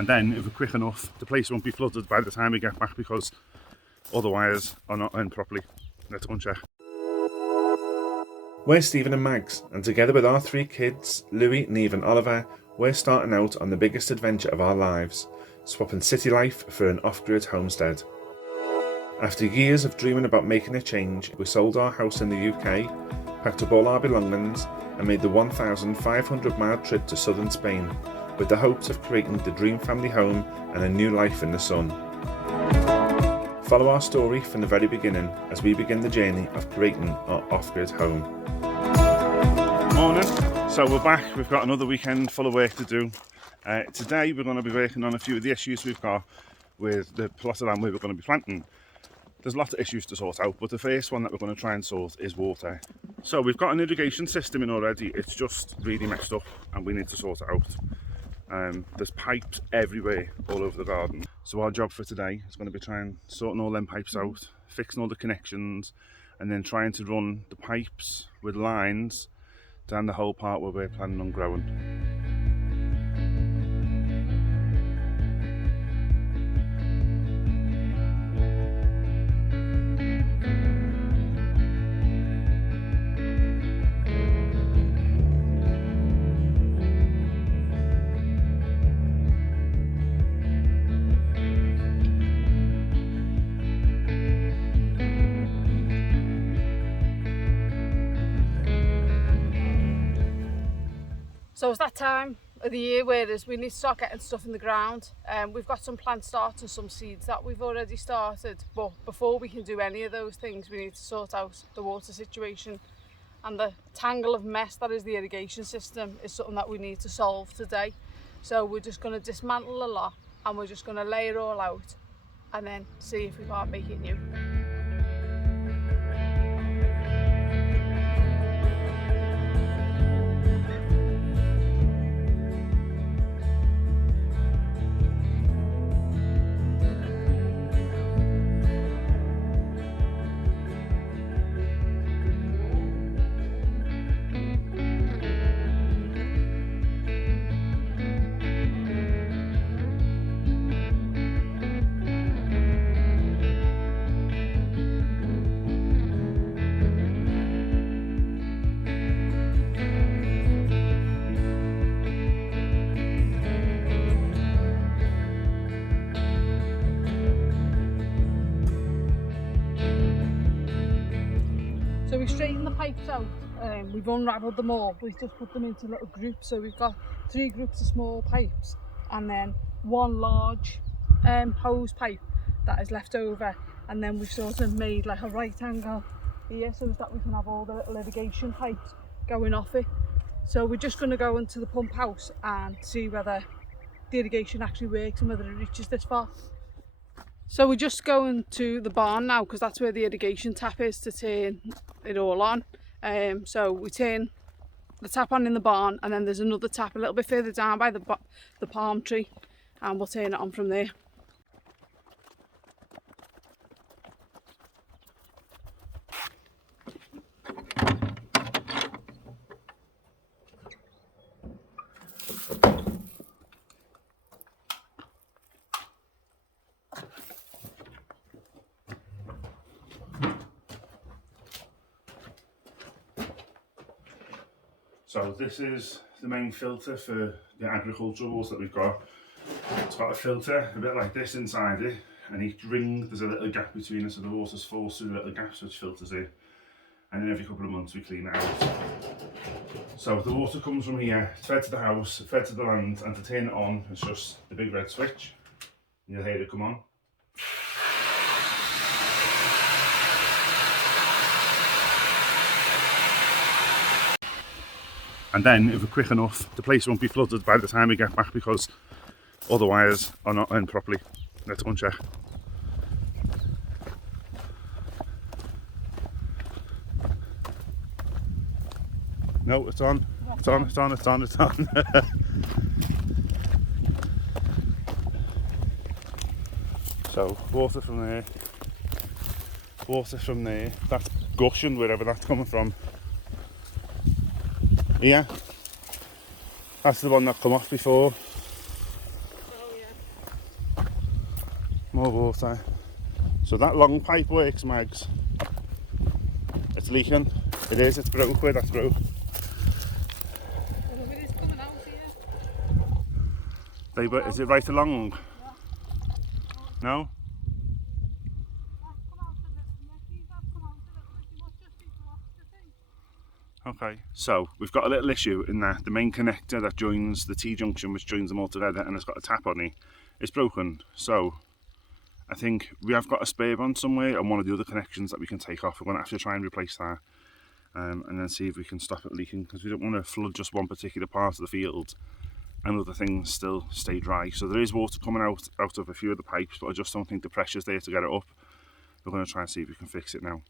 And then if we're quick enough, the place won't be flooded by the time we get back because all the wires are not in properly. Let's go and check. We're Stephen and Mags, and together with our 3 kids, Louis, Neve and Oliver, we're starting out on the biggest adventure of our lives, swapping city life for an off-grid homestead. After years of dreaming about making a change, we sold our house in the UK, packed up all our belongings and made the 1,500-mile trip to southern Spain with the hopes of creating the dream family home and a new life in the sun. Follow our story from the very beginning as we begin the journey of creating our off-grid home. Morning, so we're back. We've got another weekend full of work to do. Today we're going to be working on a few of the issues we've got with the plot of land where we're going to be planting. There's lots of issues to sort out, but the first one that we're going to try and sort is water. So we've got an irrigation system in already, it's just really messed up and we need to sort it out. There's pipes everywhere all over the garden. So our job for today is going to be trying sorting all them pipes out, fixing all the connections, and then trying to run the pipes with lines down the whole part where we're planning on growing. So it's that time of the year where we need to start getting stuff in the ground. We've got some plant starts and some seeds that we've already started, but before we can do any of those things we need to sort out the water situation, and the tangle of mess that is the irrigation system is something that we need to solve today. So we're just going to dismantle a lot and we're just going to lay it all out and then see if we can't make it new. So we straightened the pipes out, we've unravelled them all, we've just put them into little groups. So we've got 3 groups of small pipes and then 1 large hose pipe that is left over, and then we've sort of made like a right angle here so that we can have all the little irrigation pipes going off it. So we're just going to go into the pump house and see whether the irrigation actually works and whether it reaches this far. So we're just going to the barn now because that's where the irrigation tap is to turn it all on. So we turn the tap on in the barn, and then there's another tap a little bit further down by the palm tree, and we'll turn it on from there. So this is the main filter for the agricultural water that we've got. It's got a filter a bit like this inside it, and each ring there's a little gap between it, so the water's forced through the little gaps which filters in, and then every couple of months we clean it out. So the water comes from here, it's fed to the house, fed to the land, and to turn it on it's just the big red switch. You'll hear it come on. And then if we're quick enough, the place won't be flooded by the time we get back because all the wires are not in properly. Let's go and check. No, it's on. It's on, it's on, it's on, it's on. So water from there, that's gushing wherever that's coming from. Yeah, that's the one that come off before. Oh yeah. more water. So that long pipe works, Mags. It's leaking. It is, it's broke where that's broke. Well, it is coming out here. Is it right along? Yeah. No? That's come out of it. Yes, that's come out of it, but you must just be blocked, I think. Okay, so we've got a little issue in that the main connector that joins the T-junction, which joins them all together, and it's got a tap on it, is broken. So I think we have got a spare one somewhere and one of the other connections that we can take off. We're going to have to try and replace that and then see if we can stop it leaking, because we don't want to flood just one particular part of the field and other things still stay dry. So there is water coming out of a few of the pipes, but I just don't think the pressure's there to get it up. We're going to try and see if we can fix it now.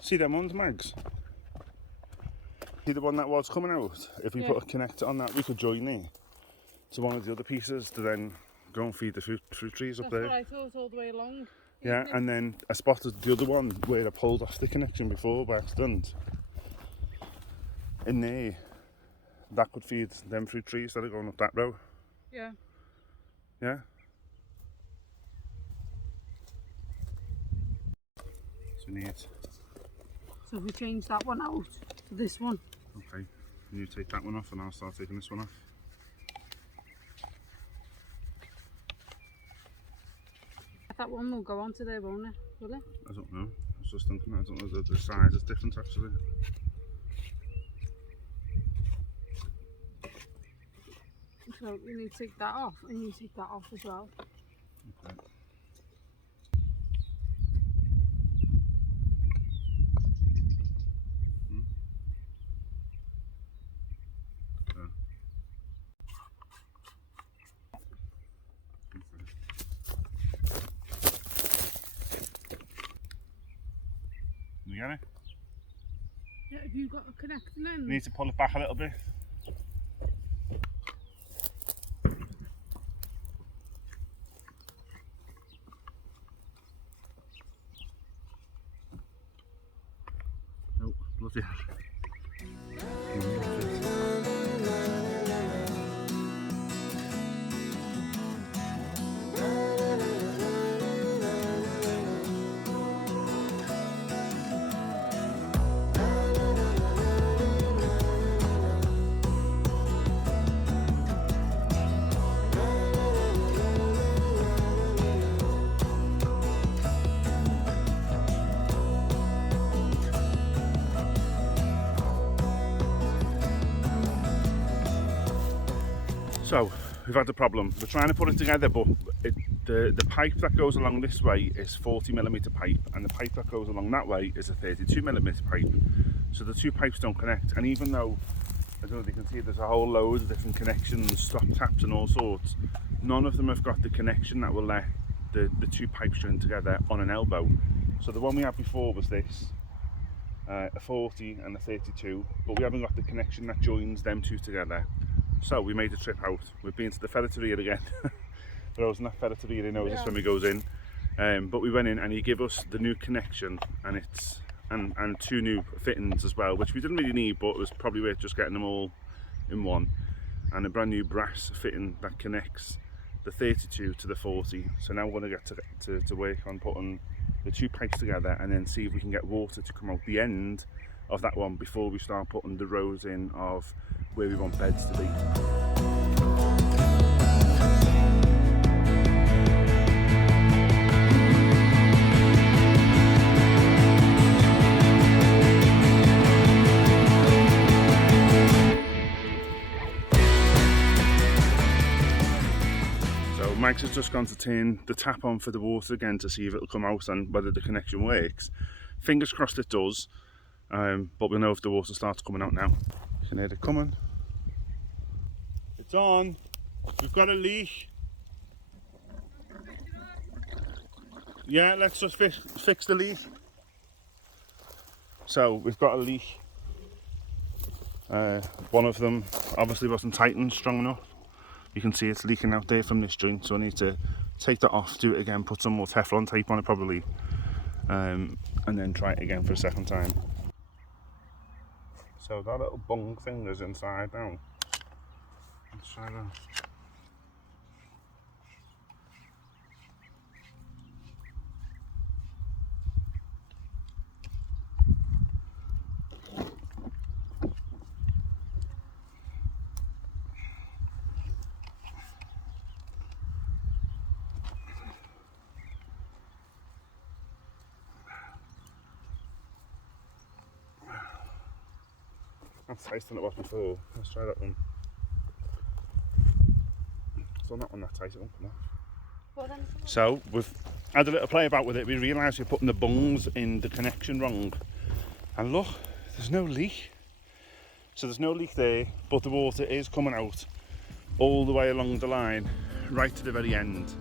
See them ones, Mags? See the one that was coming out? If we put a connector on that, we could join there to one of the other pieces to then go and feed the fruit trees up there. That's what I thought all the way along. Yeah, and then I spotted the other one where I pulled off the connection before by accident. In there, that could feed them fruit trees that are going up that row. Yeah. Yeah? So we need... So if we change that one out to this one. Okay, you take that one off and I'll start taking this one off. That one will go onto there, won't it? Will it? I don't know. I was just thinking, I don't know, the size is different actually. So you need to take that off and you take that off as well. Okay. You get it? Yeah, have you got a connecting end? Need to pull it back a little bit. Oh, bloody hell. So we've had the problem. We're trying to put it together, but the pipe that goes along this way is 40mm pipe, and the pipe that goes along that way is a 32mm pipe. So the two pipes don't connect. And even though, I don't know if you can see, there's a whole load of different connections, stop taps and all sorts, none of them have got the connection that will let the two pipes join together on an elbow. So the one we had before was this, a 40 and a 32, but we haven't got the connection that joins them two together. So we made a trip out. We've been to the ferreteria again. There wasn't that ferreteria in Otis when we goes in. But we went in and he gave us the new connection and and two new fittings as well, which we didn't really need, but it was probably worth just getting them all in one. And a brand new brass fitting that connects the 32 to the 40. So now we're going to get to work on putting the two pipes together and then see if we can get water to come out the end of that one before we start putting the rows in of where we want beds to be. So Max has just gone to turn the tap on for the water again to see if it'll come out and whether the connection works. Fingers crossed it does, but we'll know if the water starts coming out now. You can hear it coming. It's on. We've got a leak. Yeah, let's just fix the leak. So we've got a leak. One of them obviously wasn't tightened strong enough. You can see it's leaking out there from this joint, so I need to take that off, do it again, put some more Teflon tape on it probably, and then try it again for a second time. So that little bung thing is inside now. Let's try that. That's tighter than it was before. Let's try that one. So not on that tight, it won't come off. So we've had a little play about with it. We realised we're putting the bungs in the connection wrong. And look, there's no leak. So there's no leak there, but the water is coming out all the way along the line, right to the very end.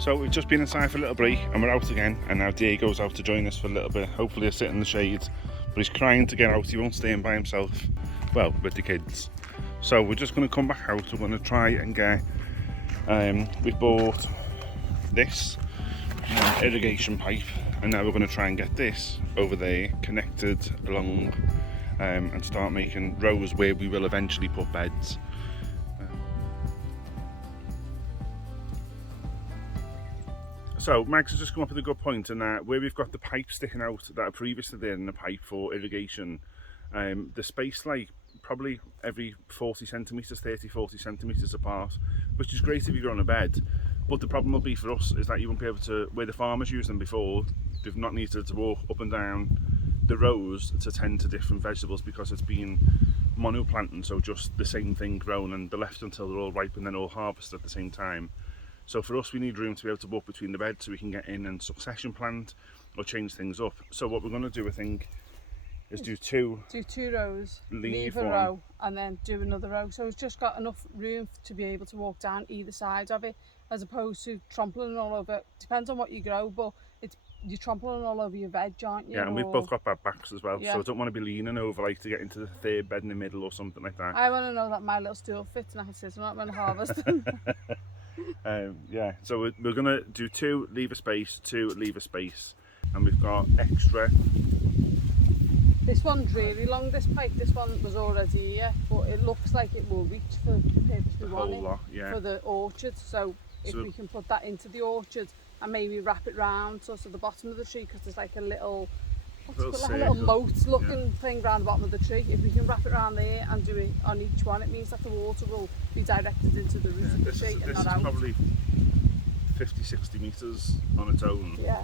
So we've just been inside for a little break and we're out again, and now Diego's out to join us for a little bit. Hopefully he'll sit in the shade, but he's crying to get out. He won't stay in by himself, well, with the kids. So we're just going to come back out. We're going to try and get, we've bought this irrigation pipe, and now we're going to try and get this over there connected along, and start making rows where we will eventually put beds. So Max has just come up with a good point, in that where we've got the pipe sticking out that are previously there in the pipe for irrigation, the space like probably every 40 centimetres, 30-40 centimetres apart, which is great if you're on a bed, but the problem will be for us is that you won't be able to, where the farmers used them before, they've not needed to walk up and down the rows to tend to different vegetables because it's been monoplanting, so just the same thing grown, and they're left until they're all ripe and then all harvested at the same time. So for us, we need room to be able to walk between the beds so we can get in and succession plant or change things up. So what we're going to do, I think, is do two rows, leave a row, and then do another row. So it's just got enough room to be able to walk down either side of it, as opposed to trampling all over. Depends on what you grow, but you're trampling all over your veg, aren't you? Yeah, and we've both got bad backs as well, so I don't want to be leaning over like to get into the third bed in the middle or something like that. I want to know that my little stool fits and I can sit on it when I harvest them. Yeah, so we're going to do two, leave a space, two, leave a space, and we've got extra. This one's really long, this pipe. This one was already here, but it looks like it will reach for the purpose we want it, for the orchard. So if we can put that into the orchard and maybe wrap it round so to the bottom of the tree, because there's like a little moat looking thing round the bottom of the tree. If we can wrap it around there and do it on each one, it means that the water will be directed into the root of the tree and not out. This is probably 50-60 metres on its own. Yeah.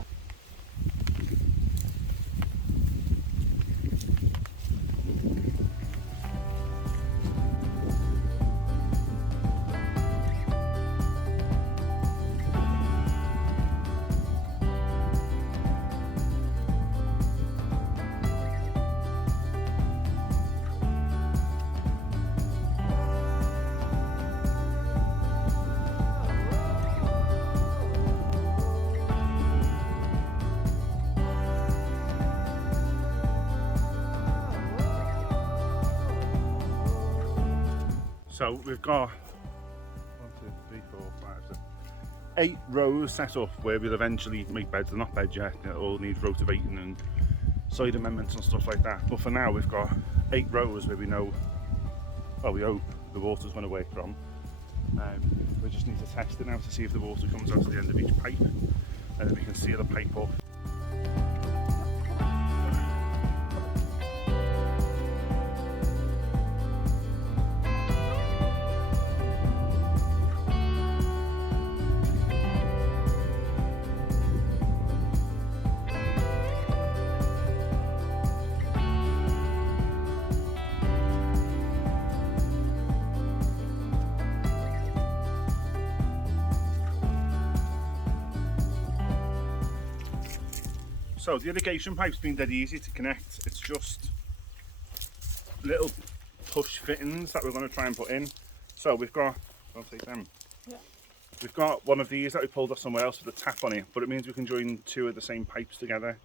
So we've got 8 rows set up where we'll eventually make beds. They're not beds yet, they all need rotivating and side amendments and stuff like that. But for now we've got 8 rows where we know, well, we hope the water's going to work from. We just need to test it now to see if the water comes out to the end of each pipe, and then we can seal the pipe up. So the irrigation pipe's been dead easy to connect. It's just little push fittings that we're going to try and put in. So we've got, I'll take them. Yeah. We've got one of these that we pulled off somewhere else with a tap on it, but it means we can join two of the same pipes together.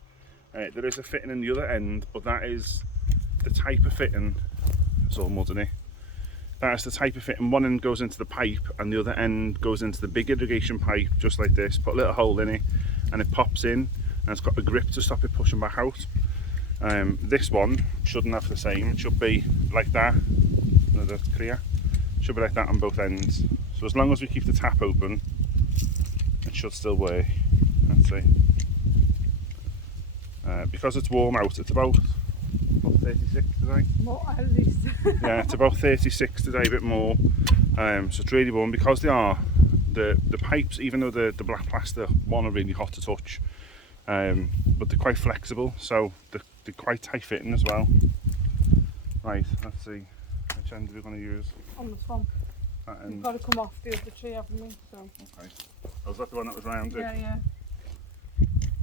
There is a fitting in the other end, but that is the type of fitting. It's all mud in it. That is the type of fitting. One end goes into the pipe and the other end goes into the big irrigation pipe, just like this. Put a little hole in it and it pops in, and it's got a grip to stop it pushing back out. This one shouldn't have the same. It should be like that. No, that's clear. Should be like that on both ends. So as long as we keep the tap open, it should still work. Let's see. Because it's warm out, it's about 36 today. More at least. Yeah, it's about 36 today, a bit more. So it's really warm because they are the pipes, even though the black plaster one are really hot to touch, but they're quite flexible, so they're quite tight fitting as well. Right, let's see which end are we going to use. On this one. That end. We've got to come off the other tree, haven't we? So. Okay. Oh, was that the one that was round it? Yeah, yeah.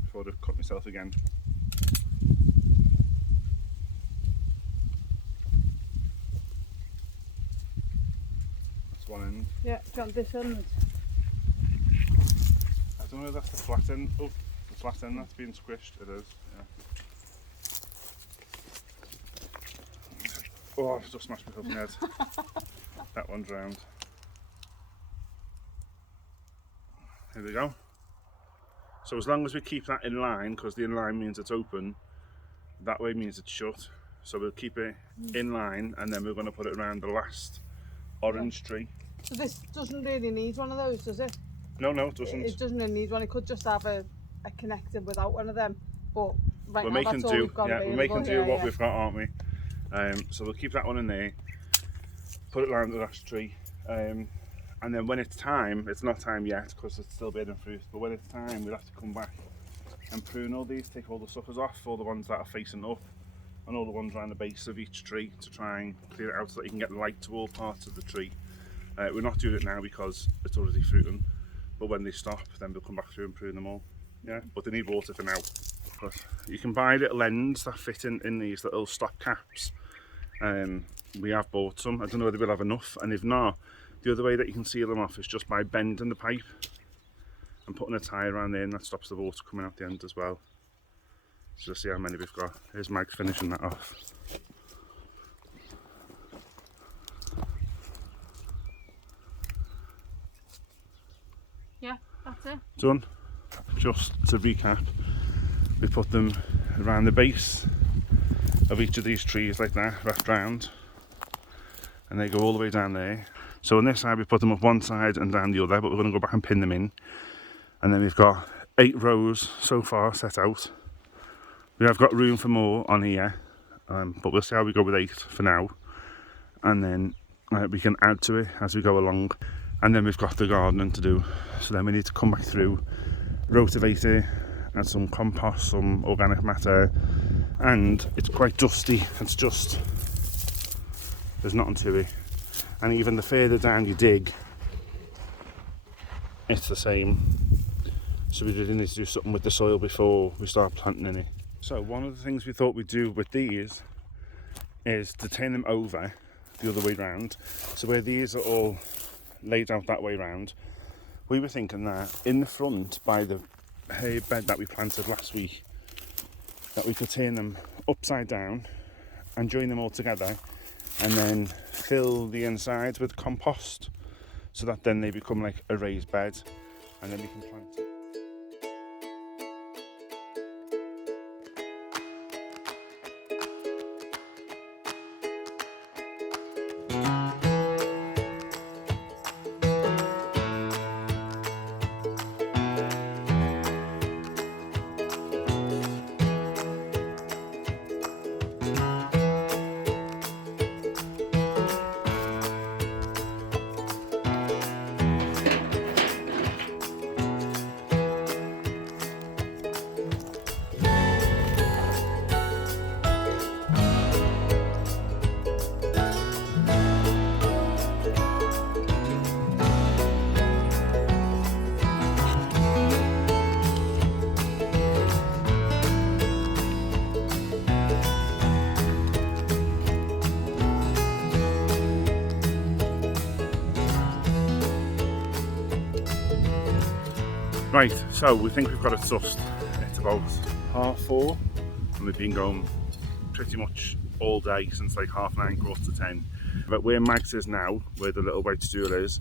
Before I'd cut myself again. That's one end. Yeah, do you want this end? I don't know if that's the flat end. Oh, the flat end that's being squished. It is, yeah. Oh, I've just smashed myself in the head. That one's round. Here we go. So as long as we keep that in line, because the in line means it's open, that way means it's shut. So we'll keep it in line, and then we're going to put it around the last orange tree. So this doesn't really need one of those, does it? No, it doesn't. It doesn't really need one. It could just have a connector without one of them. But right we're now making that's all do. we've got Yeah, available. we're making do what yeah. we've got, aren't we? So we'll keep that one in there. Put it around the last tree. And then when it's time, it's not time yet because it's still bearing fruit, but when it's time we'll have to come back and prune all these, take all the suckers off, all the ones that are facing up and all the ones around the base of each tree to try and clear it out so that you can get light to all parts of the tree. We're not doing it now because it's already fruiting, but when they stop then we'll come back through and prune them all. Yeah, but they need water for now. But you can buy little ends that fit in these little stop caps. We have bought some. I don't know whether we'll have enough, and if not, the other way that you can seal them off is just by bending the pipe and putting a tie around there, and that stops the water coming out the end as well. So let's see how many we've got. Here's Mike finishing that off. Yeah, that's it. Done. Just to recap, we put them around the base of each of these trees like that, wrapped round, and they go all the way down there. So on this side we put them up one side and down the other, but we're going to go back and pin them in. And then we've got 8 rows so far set out. We have got room for more on here, but we'll see how we go with 8 for now. And then we can add to it as we go along. And then we've got the gardening to do. So then we need to come back through, rotivate it, add some compost, some organic matter. And it's quite dusty, it's just, there's nothing to it. And even the further down you dig, it's the same. So we really need to do something with the soil before we start planting in it. So one of the things we thought we'd do with these is to turn them over the other way round. So where these are all laid out that way round, we were thinking that in the front by the hay bed that we planted last week, that we could turn them upside down and join them all together, and then fill the inside with compost so that then they become like a raised bed, and then we can plant it. Right, so we think we've got it sussed. It's about 4:30 and we've been going pretty much all day since like 9:30, 9:45. But where Mags is now, where the little white stool is,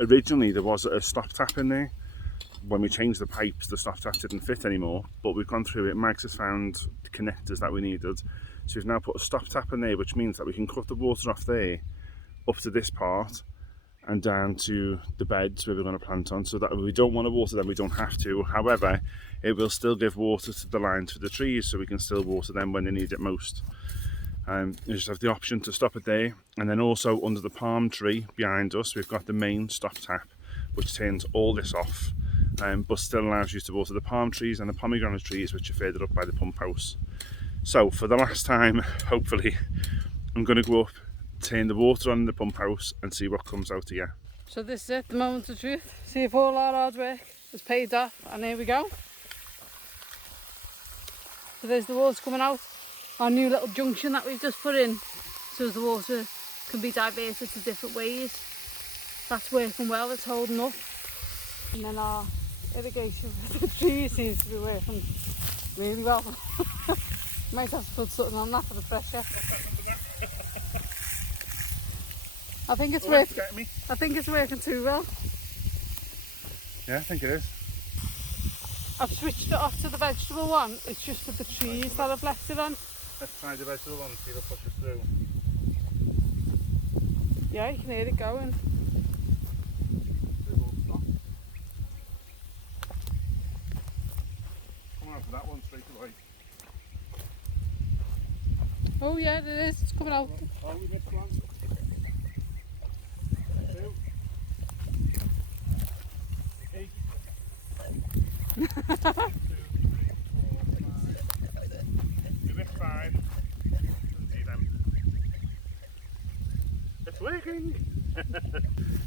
originally there was a stop tap in there. When we changed the pipes, the stop tap didn't fit anymore, but we've gone through it. Mags has found the connectors that we needed, so we've now put a stop tap in there, which means that we can cut the water off there up to this part and down to the beds where we're going to plant on, so that if we don't want to water them, we don't have to. However, it will still give water to the lines for the trees, so we can still water them when they need it most. You just have the option to stop it there, and then also under the palm tree behind us we've got the main stop tap, which turns all this off, but still allows you to water the palm trees and the pomegranate trees, which are further up by the pump house. So for the last time, hopefully, I'm going to go up, turn the water on in the pump house and see what comes out here. So this is it, the moment of truth. See if all our hard work has paid off, and here we go. So there's the water coming out. Our new little junction that we've just put in, so the water can be diverted to different ways. That's working well, it's holding up. And then our irrigation for the trees seems to be working really well. Might have to put something on that for the pressure. I think it's working. I think it's working too well. Yeah, I think it is. I've switched it off to the vegetable one. It's just for the trees that I've left it on. Let's try the vegetable one and see if it pushes through. Yeah, you can hear it going. Come on for that one straight away. Oh yeah, it is. It's coming out. Oh, we missed one. Two. Eight. 2, 3, 4, 5. We missed 5. Couldn't see them. It's working!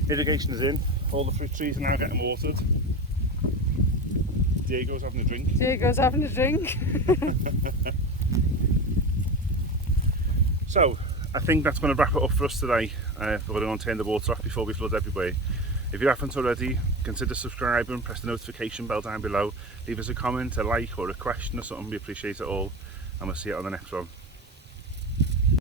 Irrigation is in. All the fruit trees are now getting watered. Diego's having a drink. Diego's having a drink. So, I think that's going to wrap it up for us today. We're going to turn the water off before we flood everywhere. If you haven't already, consider subscribing, press the notification bell down below, leave us a comment, a like or a question or something, we appreciate it all, and we'll see you on the next one.